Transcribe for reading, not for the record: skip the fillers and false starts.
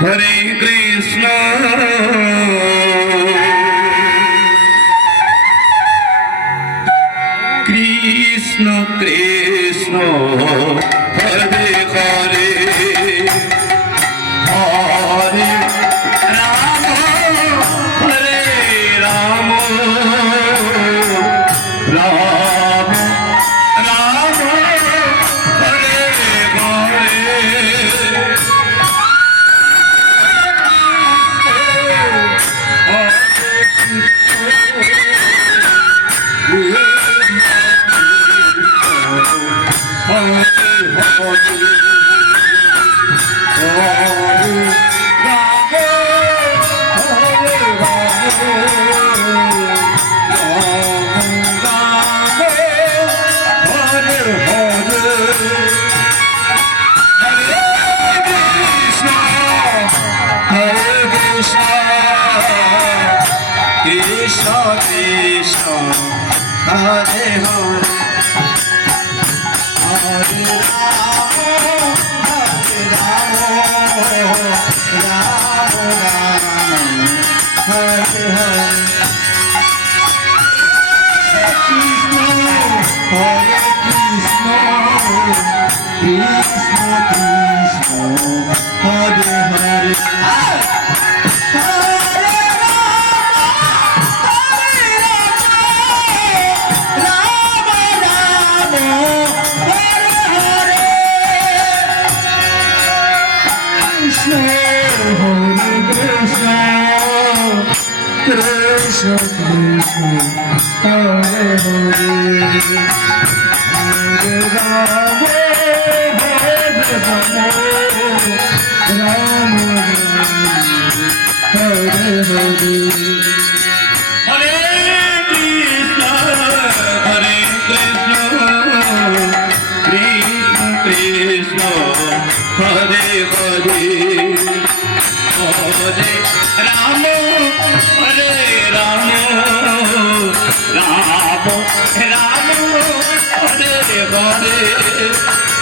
Hare Krishna, Krishna Krishna, Hare Hare, Hare Rama, Hare Rama, Rama Rama, Hare Krishna Krishna, Hare Hare, Hare Rama, Hare Rama, Rama Rama, Hare Hare, Hare Krishna, Krishna Krishna, Hare Hare. Krishna Krishna, Hare Hare, Hare Rama, Hare Rama, Rama Rama, Hare Hare. Hare Krishna, Hare Krishna, Krishna Krishna, Hare Hare, Hare Rama, Hare Rama, Rama Rama, Hare Hare.